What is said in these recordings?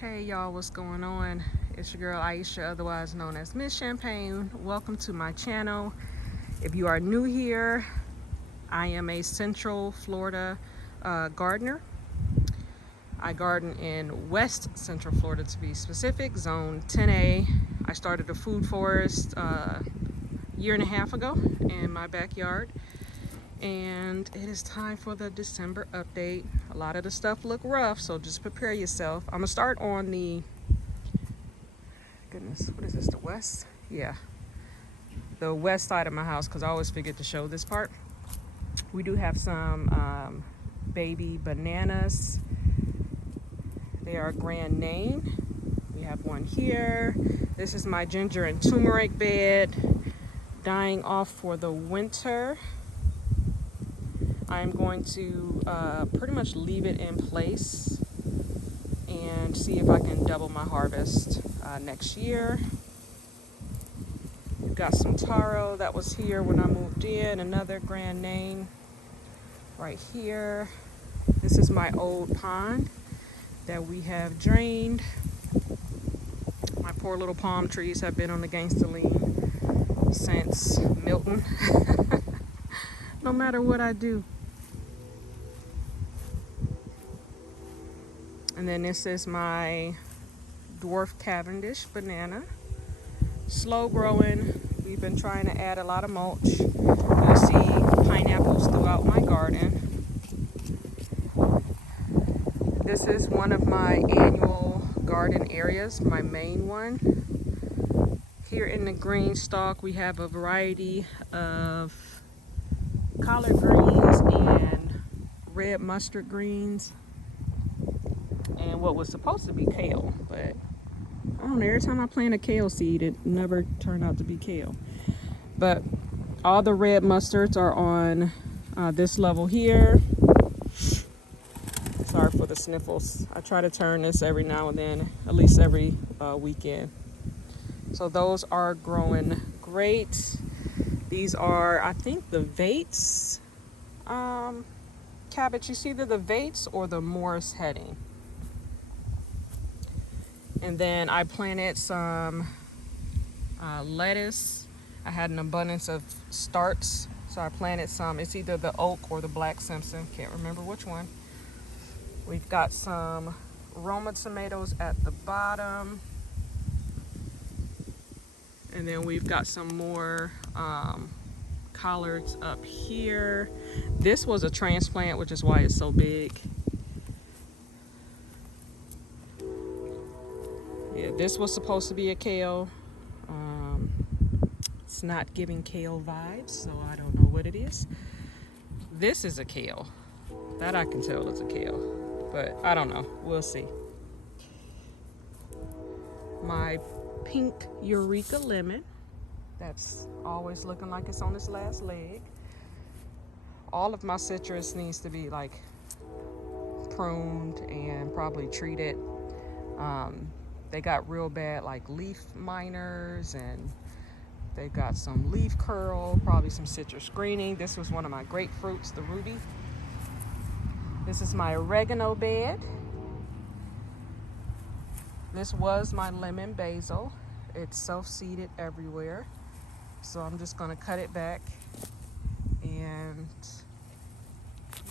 Hey y'all, what's going on? It's your girl Aisha, otherwise known as Miss Champagne. Welcome to my channel. If you are new here, I am a Central Florida gardener. I garden in West Central Florida, to be specific, Zone 10A. I started a food forest a year and a half ago in my backyard. And it is time for the December update. A lot of the stuff look rough, so just prepare yourself. I'm gonna start on the, goodness, what is this, the west? Yeah, the west side of my house, because I always forget to show this part. We do have some baby bananas. They are grand name. We have one here. This is my ginger and turmeric bed, dying off for the winter. I'm going to pretty much leave it in place and see if I can double my harvest next year. We've got some taro that was here when I moved in, another grand name right here. This is my old pond that we have drained. My poor little palm trees have been on the gangster lean since Milton. No matter what I do. And then this is my dwarf Cavendish banana. Slow growing. We've been trying to add a lot of mulch. You'll see pineapples throughout my garden. This is one of my annual garden areas, my main one. Here in the green stalk, we have a variety of collard greens and red mustard greens. And what was supposed to be kale, but I don't know, every time I plant a kale seed, it never turned out to be kale. But all the red mustards are on this level here. Sorry for the sniffles. I try to turn this every now and then, at least every weekend. So those are growing great. These are, I think, the Vates cabbage. It's either the Vates or the Morris heading. And then I planted some lettuce. I had an abundance of starts, so I planted some. It's either the oak or the black Simpson. Can't remember which one. We've got some Roma tomatoes at the bottom. And then we've got some more collards up here. This was a transplant, which is why it's so big. Yeah, this was supposed to be a kale. It's not giving kale vibes, so I don't know what it is. This is a kale. That I can tell it's a kale, but I don't know. We'll see. My pink Eureka lemon. That's always looking like it's on its last leg. All of my citrus needs to be like pruned and probably treated. They got real bad like leaf miners, and they've got some leaf curl, probably some citrus greening. This was one of my grapefruits, the ruby. This is my oregano bed. This was my lemon basil. It's self-seeded everywhere. So I'm just gonna cut it back and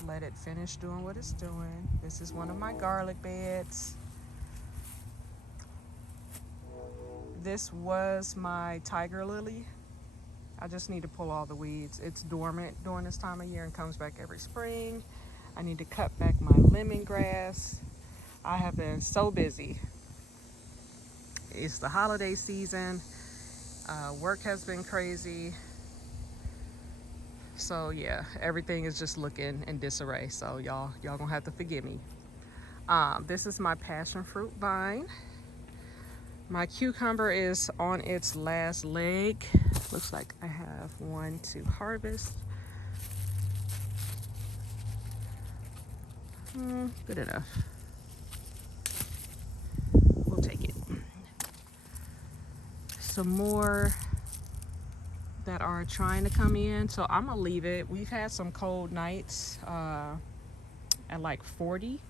let it finish doing what it's doing. This is one of my garlic beds. This was my tiger lily. I just need to pull all the weeds. It's dormant during this time of year and comes back every spring. I need to cut back my lemongrass. I have been so busy. It's the holiday season. Work has been crazy. So yeah, everything is just looking in disarray. So y'all gonna have to forgive me. This is my passion fruit vine. My cucumber is on its last leg. Looks like I have one to harvest. Good enough. We'll take it. Some more that are trying to come in, so I'm gonna leave it. We've had some cold nights at like 40,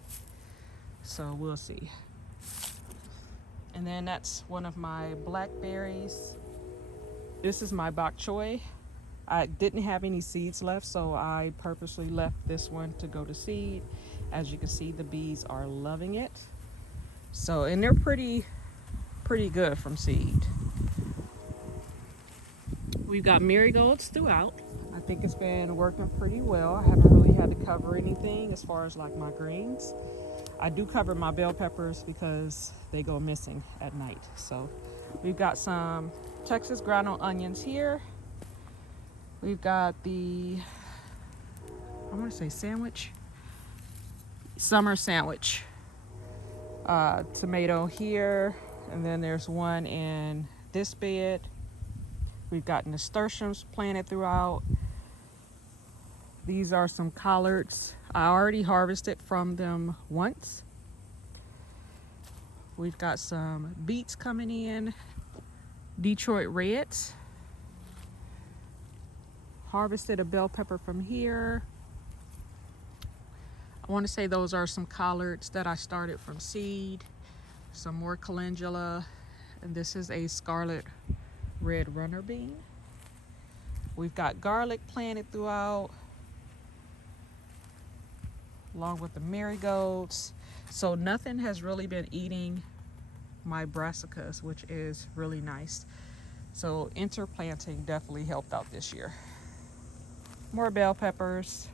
so we'll see. And then that's one of my blackberries. This is my bok choy. I didn't have any seeds left, so I purposely left this one to go to seed. As you can see, the bees are loving it. So, and they're pretty good from seed. We've got marigolds throughout. I think it's been working pretty well. I haven't really had to cover anything as far as like my greens. I do cover my bell peppers because they go missing at night. So we've got some Texas ground onions here. We've got the, I want to say summer sandwich tomato here, and then there's one in this bed. We've got nasturtiums planted throughout. These are some collards. I already harvested from them once. We've got some beets coming in, Detroit Reds. Harvested a bell pepper from here. I want to say those are some collards that I started from seed. Some more calendula, and this is a scarlet red runner bean. We've got garlic planted throughout, along with the marigolds. So nothing has really been eating my brassicas, which is really nice. So interplanting definitely helped out this year. More bell peppers.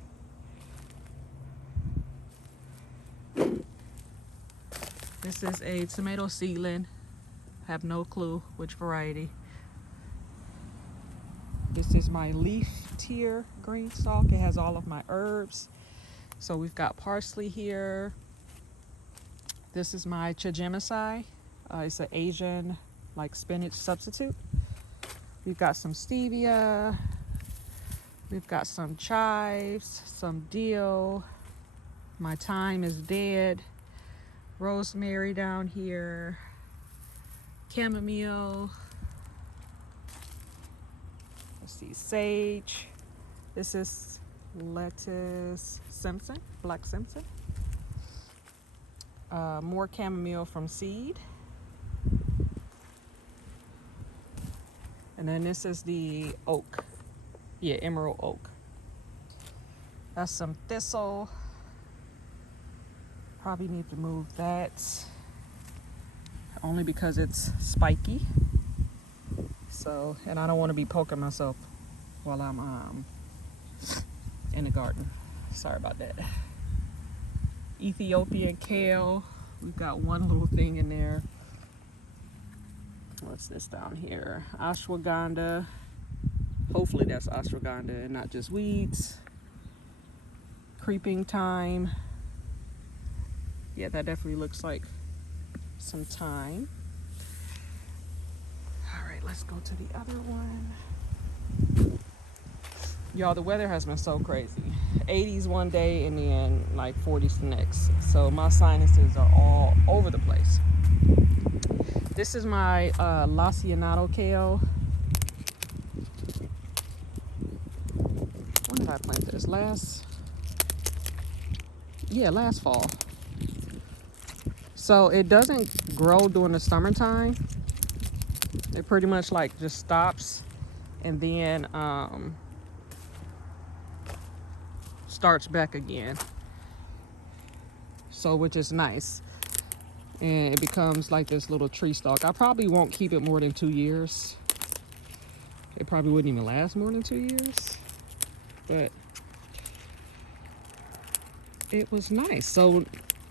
This is a tomato seedling. Have no clue which variety. This is my leaf tier green stalk. It has all of my herbs. So we've got parsley here. This is my chagemisai. It's an Asian like spinach substitute. We've got some stevia. We've got some chives, some dill. My thyme is dead. Rosemary down here. Chamomile. Let's see, sage. This is lettuce Simpson, black Simpson. More chamomile from seed. And then this is the oak. Yeah, emerald oak. That's some thistle. Probably need to move that. Only because it's spiky. So, and I don't want to be poking myself while I'm in the garden. Sorry about that. Ethiopian kale. We've got one little thing in there. What's this down here? Ashwagandha. Hopefully that's ashwagandha and not just weeds. Creeping thyme. Yeah, that definitely looks like some thyme. All right, let's go to the other one. Y'all, the weather has been so crazy. 80s one day and then like 40s the next. So my sinuses are all over the place. This is my Lacinato kale. When did I plant this? Last fall. So it doesn't grow during the summertime. It pretty much like just stops and then starts back again. So which is nice. And it becomes like this little tree stalk. I probably won't keep it more than 2 years. It probably wouldn't even last more than 2 years. But it was nice. So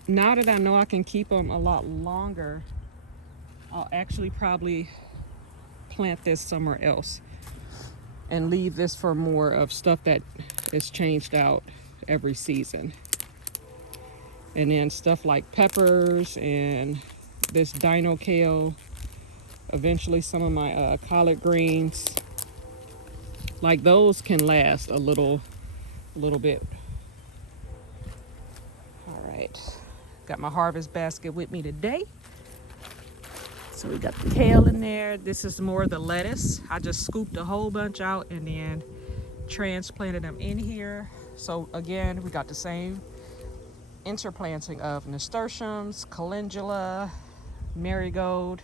now that I know I can keep them a lot longer, I'll actually probably plant this somewhere else and leave this for more of stuff that is changed out every season. And then stuff like peppers and this dino kale, eventually some of my collard greens, like those can last a little bit. All right, got my harvest basket with me today. So we got the kale in there. This is more of the lettuce. I just scooped a whole bunch out and then transplanted them in here. So again, we got the same interplanting of nasturtiums, calendula, marigold.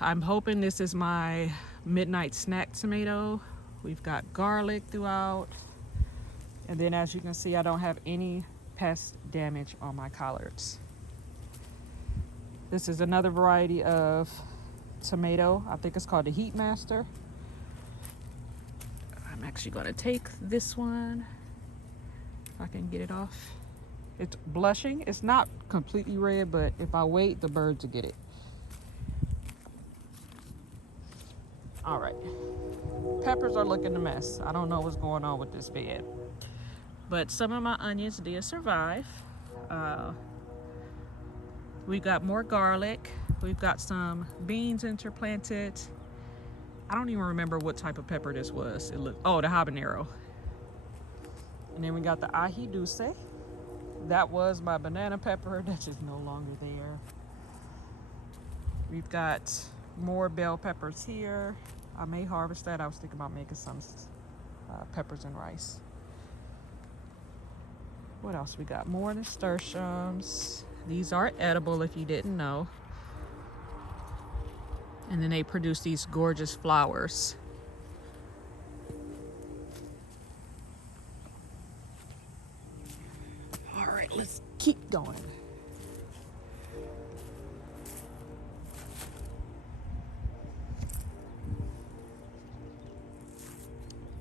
I'm hoping this is my midnight snack tomato. We've got garlic throughout. And then as you can see, I don't have any pest damage on my collards. This is another variety of tomato. I think it's called the Heat Master. I'm actually going to take this one, if I can get it off. It's blushing. It's not completely red, but if I wait, the birds will get it. All right. Peppers are looking a mess. I don't know what's going on with this bed. But some of my onions did survive. We've got more garlic. We've got some beans interplanted. I don't even remember what type of pepper this was. It looked, oh, the habanero. And then we got the ají dulce. That was my banana pepper. That's just no longer there. We've got more bell peppers here. I may harvest that. I was thinking about making some peppers and rice. What else we got? More nasturtiums. These are edible if you didn't know. And then they produce these gorgeous flowers. All right, let's keep going.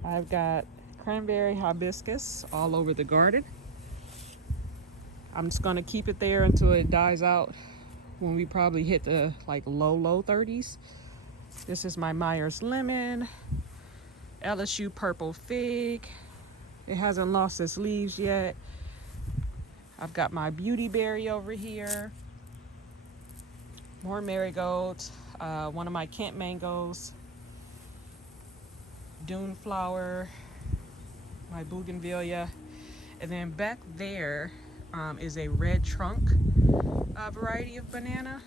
I've got cranberry hibiscus all over the garden. I'm just gonna keep it there until it dies out when we probably hit the like low 30s. This is my Myers lemon, LSU purple fig. It hasn't lost its leaves yet. I've got my beauty berry over here. More marigolds. One of my Kent mangoes. Dune flower. My bougainvillea. And then back there is a red trunk variety of banana.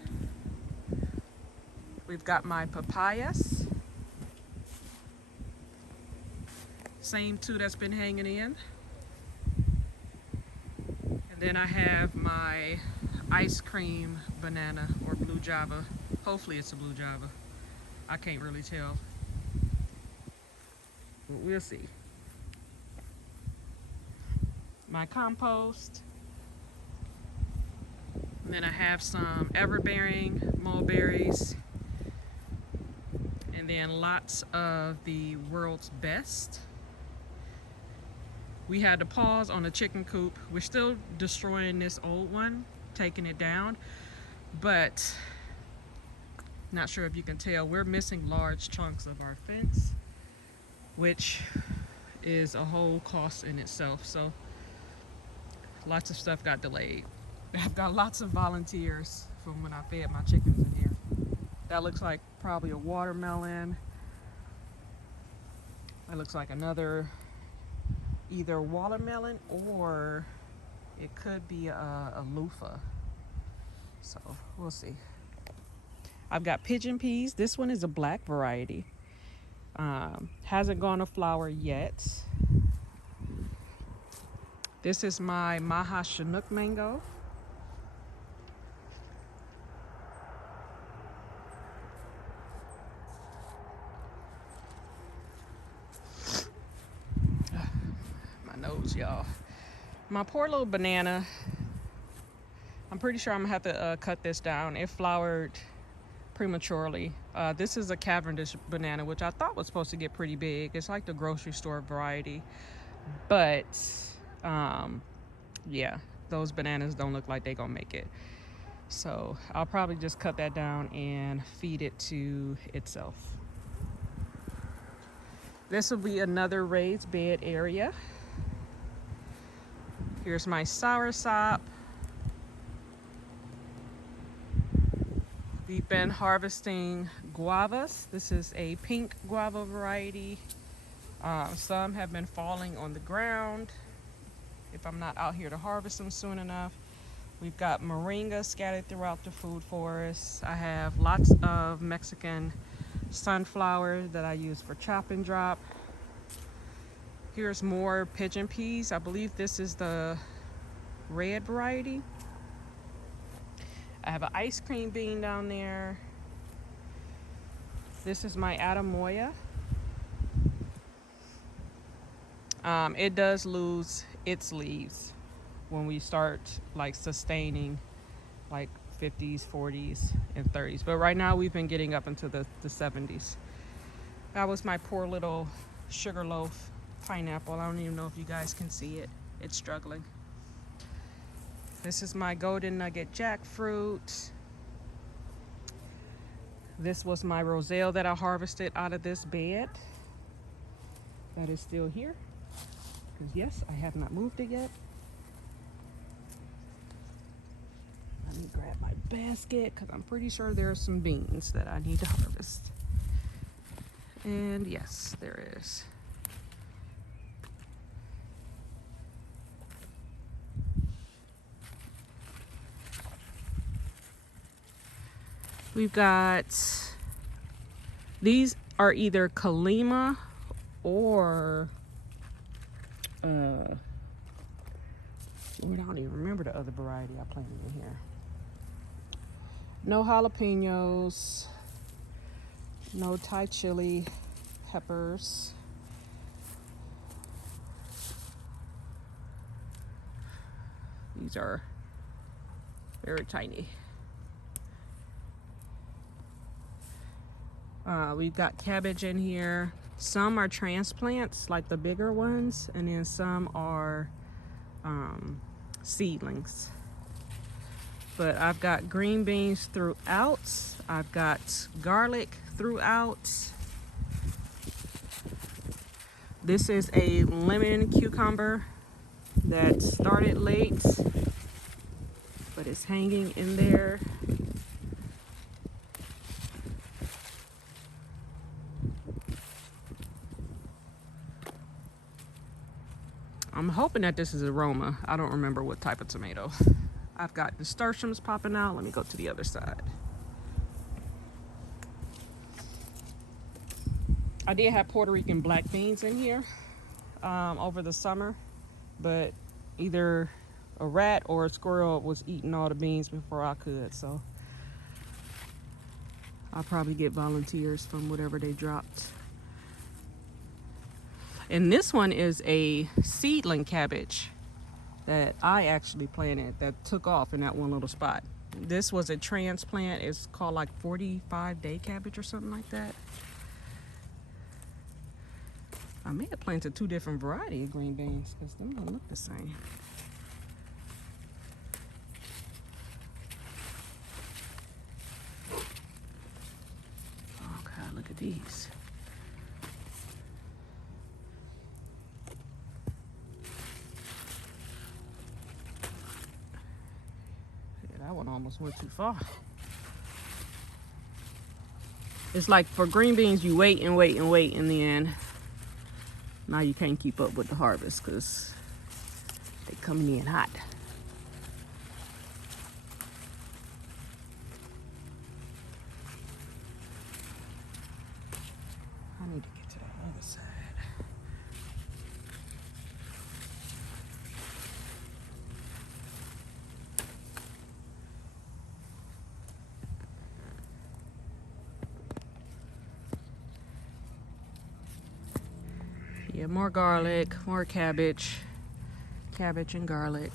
We've got my papayas. Same two that's been hanging in. And then I have my ice cream banana or blue java. Hopefully it's a blue java. I can't really tell. But we'll see. My compost. And then I have some everbearing mulberries. And then lots of the world's best. We had to pause on the chicken coop. We're still destroying this old one, taking it down. But not sure if you can tell, we're missing large chunks of our fence, which is a whole cost in itself. So lots of stuff got delayed. I've got lots of volunteers from when I fed my chickens in here. That looks like probably a watermelon. That looks like another either watermelon or it could be a loofah. So we'll see. I've got pigeon peas. This one is a black variety. Hasn't gone to flower yet. This is my Maha Chinook mango. Y'all, my poor little banana. I'm pretty sure I'm gonna have to cut this down. It flowered prematurely. This is a Cavendish banana, which I thought was supposed to get pretty big. It's like the grocery store variety, but yeah, those bananas don't look like they're gonna make it. So I'll probably just cut that down and feed it to itself. This will be another raised bed area. Here's my soursop. We've been harvesting guavas. This is a pink guava variety. Some have been falling on the ground if I'm not out here to harvest them soon enough. We've got moringa scattered throughout the food forest. I have lots of Mexican sunflower that I use for chop and drop. Here's more pigeon peas. I believe this is the red variety. I have an ice cream bean down there. This is my Adamoya. It does lose its leaves when we start like sustaining like 50s, 40s, and 30s. But right now we've been getting up into the 70s. That was my poor little sugarloaf pineapple. I don't even know if you guys can see it. It's struggling. This is my golden nugget jackfruit. This was my roselle that I harvested out of this bed. That is still here. Because yes, I have not moved it yet. Let me grab my basket because I'm pretty sure there are some beans that I need to harvest. And yes, there is. We've got, these are either Kalima or, Lord, I don't even remember the other variety I planted in here. No jalapenos, no Thai chili peppers. These are very tiny. We've got cabbage in here. Some are transplants, like the bigger ones, and then some are seedlings. But I've got green beans throughout. I've got garlic throughout. This is a lemon cucumber that started late, but it's hanging in there. I'm hoping that this is aroma. I don't remember what type of tomato. I've got nasturtiums popping out. Let me go to the other side. I did have Puerto Rican black beans in here over the summer, but either a rat or a squirrel was eating all the beans before I could, so I'll probably get volunteers from whatever they dropped. And this one is a seedling cabbage that I actually planted that took off in that one little spot. This was a transplant. It's called like 45-day cabbage or something like that. I may have planted two different varieties of green beans because them don't look the same. Oh God, look at these. That one almost went too far. It's like for green beans, you wait and wait and wait, in the end, now you can't keep up with the harvest because they coming in hot. I need to get to the other side. Yeah, more garlic, more cabbage. Cabbage and garlic.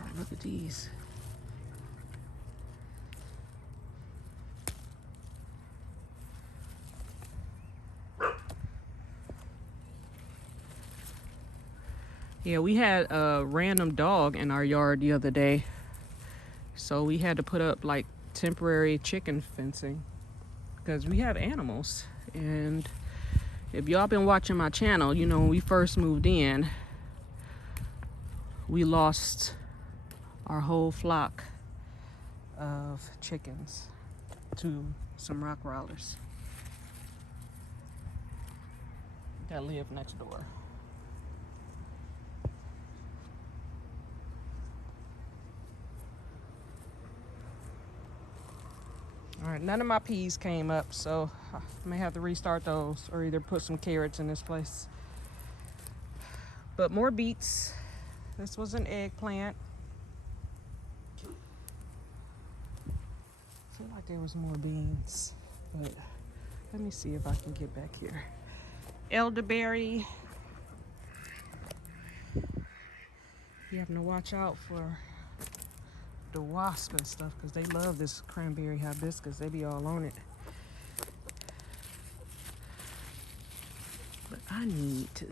Oh, look at these. Yeah, we had a random dog in our yard the other day, so we had to put up like temporary chicken fencing because we have animals. And if y'all been watching my channel, you know when we first moved in, we lost our whole flock of chickens to some rock rollers that live next door. All right, none of my peas came up, so I may have to restart those or either put some carrots in this place. But more beets. This was an eggplant. there was more beans, but let me see if I can get back here. Elderberry. You have to watch out for the wasp and stuff because they love this cranberry hibiscus. They be all on it. But I need to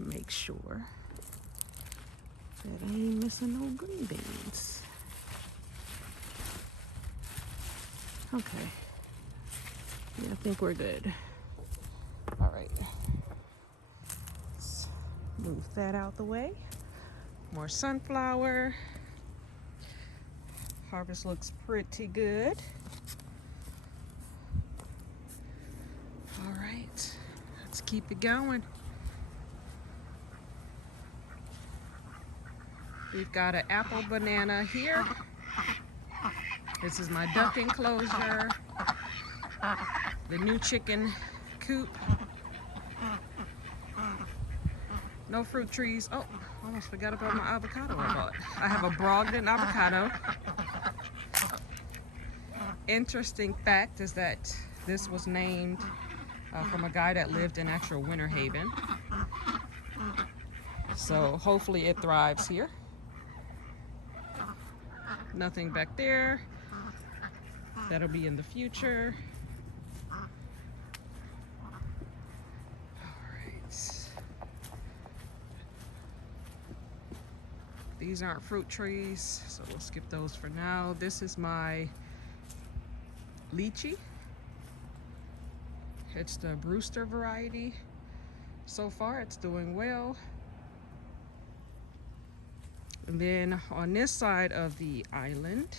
make sure that I ain't missing no green beans. Okay. Yeah, I think we're good. All right. Let's move that out the way. More sunflower. Harvest looks pretty good. All right, let's keep it going. We've got an apple banana here. This is my duck enclosure. The new chicken coop. No fruit trees. Oh, almost forgot about my avocado I bought. I have a Brogdon avocado. Interesting fact is that this was named from a guy that lived in actual Winter Haven. So hopefully it thrives here. Nothing back there. That'll be in the future. These aren't fruit trees, so we'll skip those for now. This is my lychee. It's the Brewster variety. So far, it's doing well. And then on this side of the island,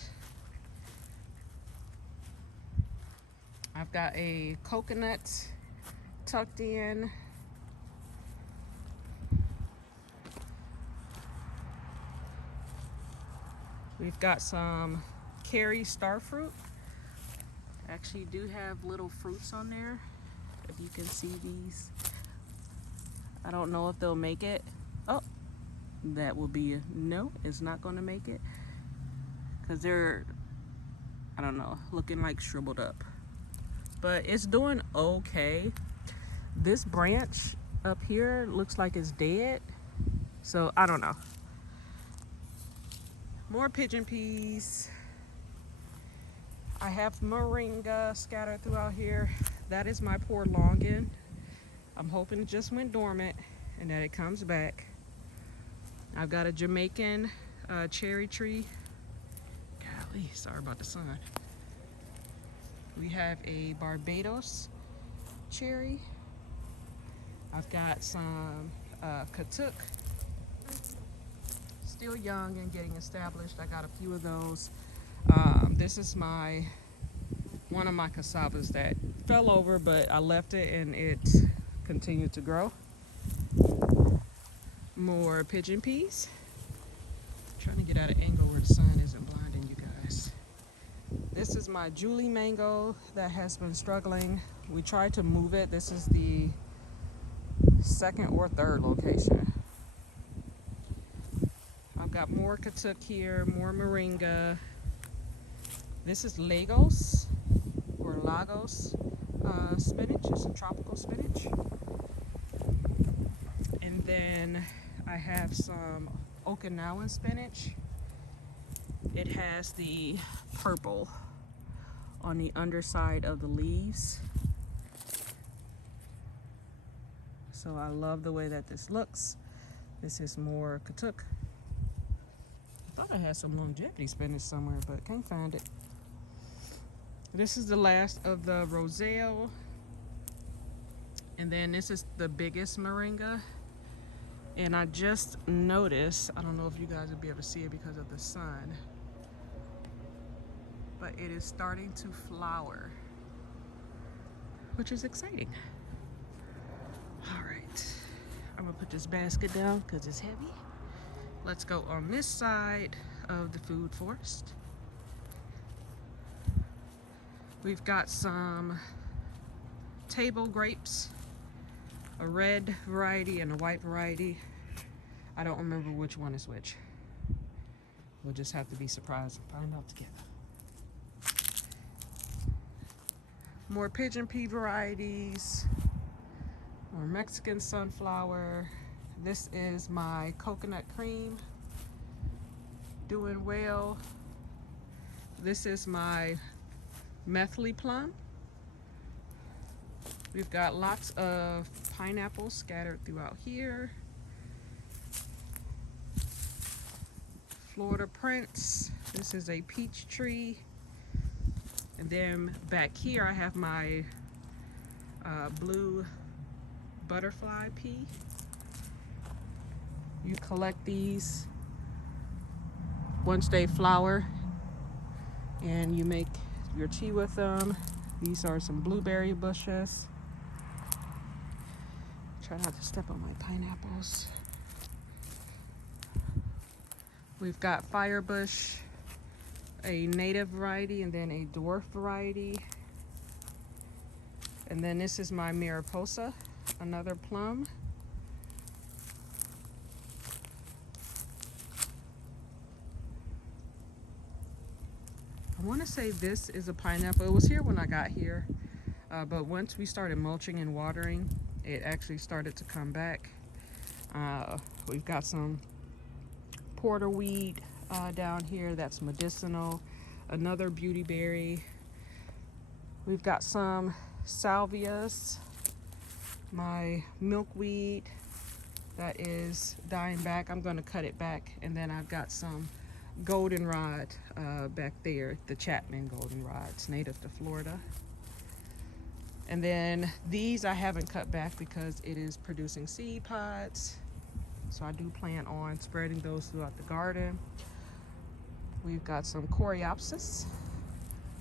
I've got a coconut tucked in. We've got some Kerry starfruit. Actually do have little fruits on there, if you can see these. I don't know if they'll make it. Oh, that will be a no, it's not gonna make it. Because they're, I don't know, looking like shriveled up. But it's doing okay. This branch up here looks like it's dead. So I don't know. More pigeon peas. I have moringa scattered throughout here. That is my poor longin. I'm hoping it just went dormant and that it comes back. I've got a Jamaican cherry tree. Golly, sorry about the sun. We have a Barbados cherry. I've got some katuk. Still young and getting established. I got a few of those. This is one of my cassavas that fell over, but I left it and it continued to grow. More pigeon peas. Trying to get out of angle where the sun isn't blinding you guys. This is my Julie mango that has been struggling. We tried to move it. This is the second or third location. I've got more katuk here, more moringa. This is Lagos or Lagos spinach. It's a tropical spinach. And then I have some Okinawan spinach. It has the purple on the underside of the leaves. So I love the way that this looks. This is more katuk. I thought I had some longevity spinach somewhere, but can't find it. This is the last of the roselle. And then this is the biggest moringa. And I just noticed, I don't know if you guys will be able to see it because of the sun, but it is starting to flower, which is exciting. All right, I'm gonna put this basket down because it's heavy. Let's go on this side of the food forest. We've got some table grapes, a red variety and a white variety. I don't remember which one is which. We'll just have to be surprised and find out together. More pigeon pea varieties, more Mexican sunflower. This is my coconut cream, doing well. This is my methyl plum. We've got lots of pineapples scattered throughout here. Florida Prince. This is a peach tree. And then back here I have my blue butterfly pea. You collect these once they flower and you make your tea with them. These are some blueberry bushes. Try not to step on my pineapples. We've got firebush, a native variety, and then a dwarf variety. And then this is my Mariposa, another plum. I want to say this is a pineapple. It was here when I got here, but once we started mulching and watering, it actually started to come back. We've got some porterweed down here that's medicinal, another beauty berry. We've got some salvias, my milkweed that is dying back. I'm going to cut it back, and then I've got some goldenrod back there, the Chapman goldenrods, native to Florida. And then these I haven't cut back because it is producing seed pods, so I do plan on spreading those throughout the garden. We've got some coreopsis,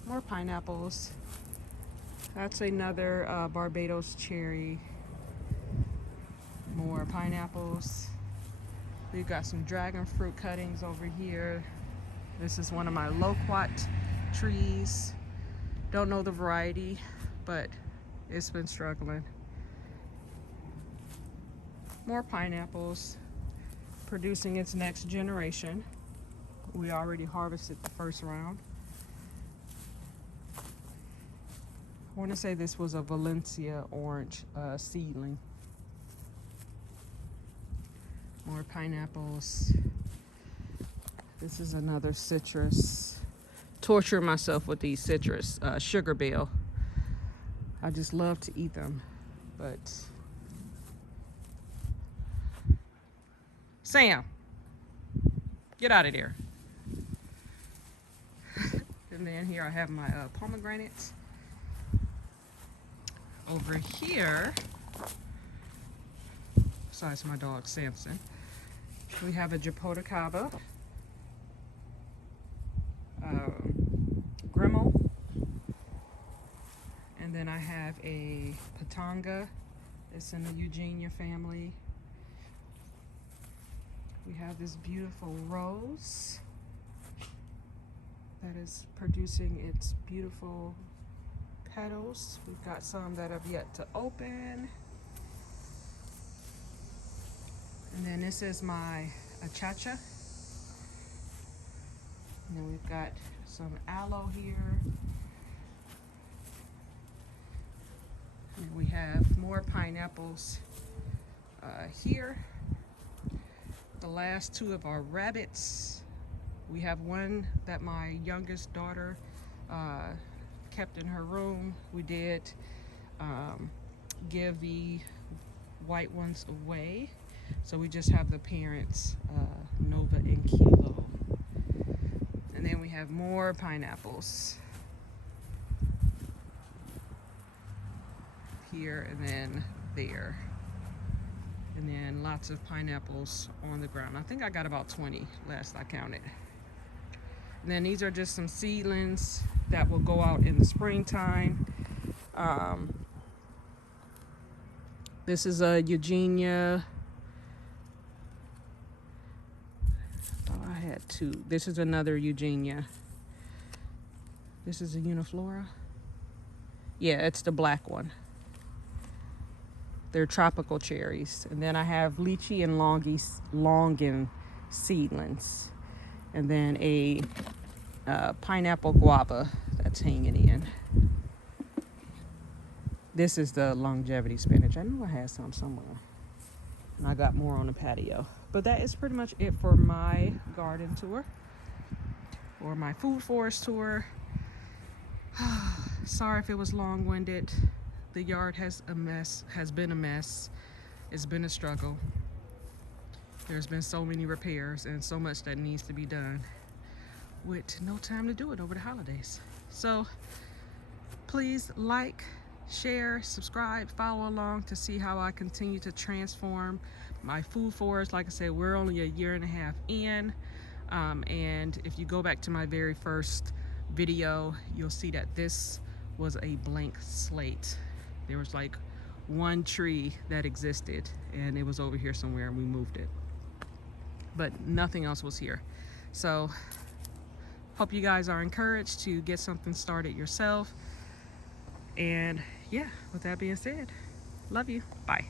more pineapples. That's another Barbados cherry, more pineapples. We've got some dragon fruit cuttings over here. This is one of my loquat trees. Don't know the variety, but it's been struggling. More pineapples, producing its next generation. We already harvested the first round. I want to say this was a Valencia orange seedling. More pineapples. This is another citrus. Torture myself with these citrus. Sugar bale. I just love to eat them, but Sam, get out of there. And then here I have my pomegranates. Over here, besides my dog Samson, we have a Japotacaba, Grimmel, and then I have a Patanga. It's in the Eugenia family. We have this beautiful rose that is producing its beautiful petals. We've got some that have yet to open. And then this is my achacha. And then we've got some aloe here. And we have more pineapples here. The last two of our rabbits. We have one that my youngest daughter kept in her room. We did give the white ones away, so we just have the parents, Nova and Kilo. And then we have more pineapples here and then there, and then lots of pineapples on the ground. I think I got about 20 last I counted. And then these are just some seedlings that will go out in the springtime. This is a Eugenia. I thought I had two. This is another Eugenia. This is a Uniflora. Yeah, it's the black one. They're tropical cherries. And then I have lychee and longan seedlings. And then a pineapple guava that's hanging in. This is the longevity spinach. I knew I had some somewhere. And I got more on the patio. But that is pretty much it for my garden tour. Or my food forest tour. Sorry if it was long-winded. The yard has been a mess. It's been a struggle. There's been so many repairs and so much that needs to be done with no time to do it over the holidays. So please like, share, subscribe, follow along to see how I continue to transform my food forest. Like I said, we're only a year and a half in. And if you go back to my very first video, you'll see that this was a blank slate. There was like one tree that existed and it was over here somewhere and we moved it. But nothing else was here. So hope you guys are encouraged to get something started yourself. And yeah, with that being said, love you. Bye.